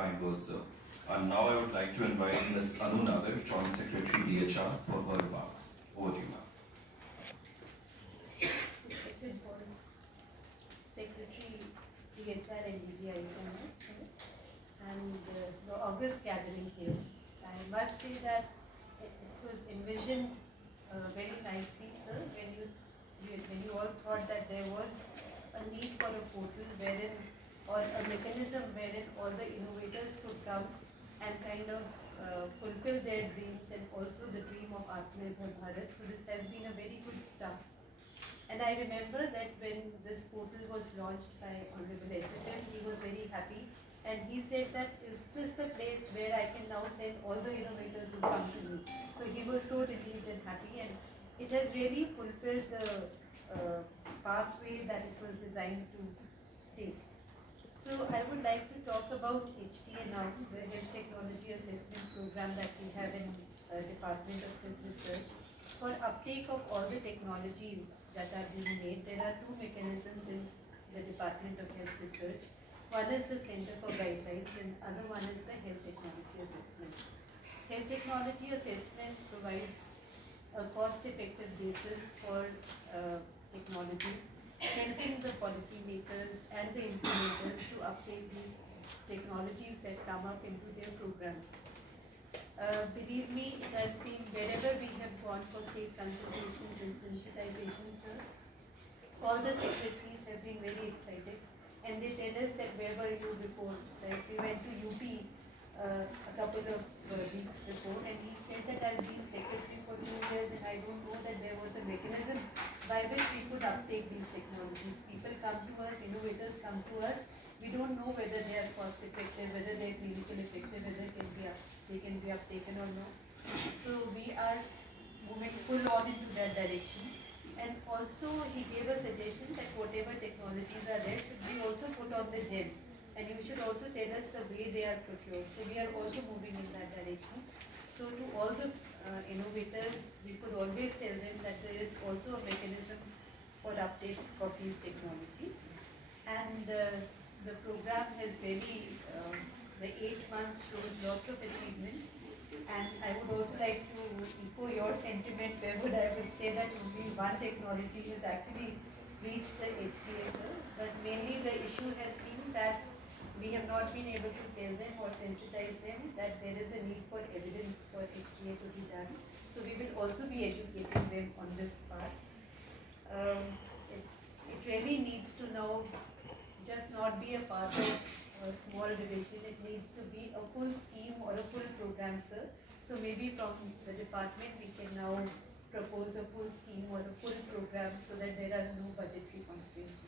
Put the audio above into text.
kind words, sir. And now I would like to invite Ms. Anu Nagar, Joint Secretary DHR, for her remarks. Over to you, ma'am. Secretary DHR and DGISMS, and the August gathering here. I must say that it was envisioned very nicely, sir, when you all thought that there was a need for a portal wherein, or a mechanism wherein all the innovators could come and kind of fulfill their dreams and also the dream of Atmanirbhar Bharat. So this has been a very good start. And I remember that when this portal was launched by Honorable HFM, he was very happy. And he said that, is this the place where I can now send all the innovators who come to me? So he was so relieved and happy, and it has really fulfilled the pathway that it was designed to take. So I would like to talk about HTA now, the Health Technology Assessment Program that we have in Department of Health Research. For uptake of all the technologies that are being made, there are two mechanisms in the Department of Health Research. One is the Center for Guidelines and other one is the Health Technology Assessment. Health Technology Assessment provides a cost-effective basis for technologies, helping the policymakers and the implementers to uptake these technologies that come up into their programs. Believe me, it has been wherever we have gone for state consultations and sensitizations, all the secretaries have been very excited, and they tell us that where were you before? Like we went to UP a couple of weeks before, and he said that I've been secretary for 2 years and I don't know that there was a mechanism by which we could uptake these technologies. People come to us, innovators come to us, we don't know whether they are cost effective, whether they are clinical effective, whether they can be uptaken or not. So we are moving full on into that direction. And also he gave a suggestion that whatever technologies are there should be also put on the GEM. And you should also tell us the way they are procured. So we are also moving in that direction. So to all the innovators, we could always tell them that there is also a mechanism for uptake of these technologies. And the program has really, the 8 months shows lots of achievements. And I would also like to echo your sentiment, where I would say that only one technology has actually reached the HTA, but mainly the issue has been that we have not been able to tell them or sensitize them that there is a need for evidence for HTA to be done. So we will also be educating them on this part. It really needs to now just not be a part of a small division. It needs to be a full scheme or a full program, sir. So maybe from the department we can now propose a full scheme or a full program so that there are no budgetary constraints.